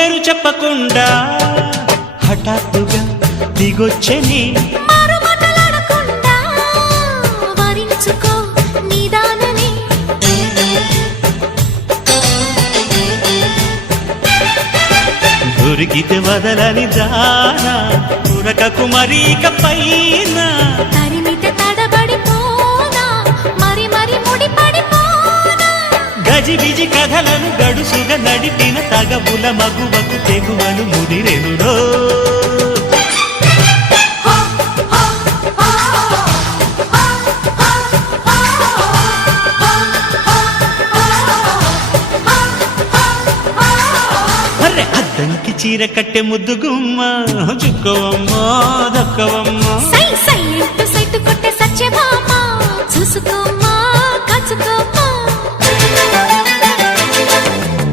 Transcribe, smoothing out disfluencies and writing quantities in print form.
పేరు చెప్పకుండా హఠాత్తుగా దిగొచ్చని దొరికితే వదలని దానా ఉరకకు మరీక పైన తరిమితే తడబడిపోనా మరి మరి ముడిపడిపోనా గజిబిజి కథలను గడుసుగా నడిపిన తగబుల మగువకు తెగువను ముదిరెనురో అద్దంకి చీర కట్టె ముద్దు గుమ్మ చుక్కవమ్మా దక్కవమ్మా సై సై కొట్టే సత్యభామ చూసుకో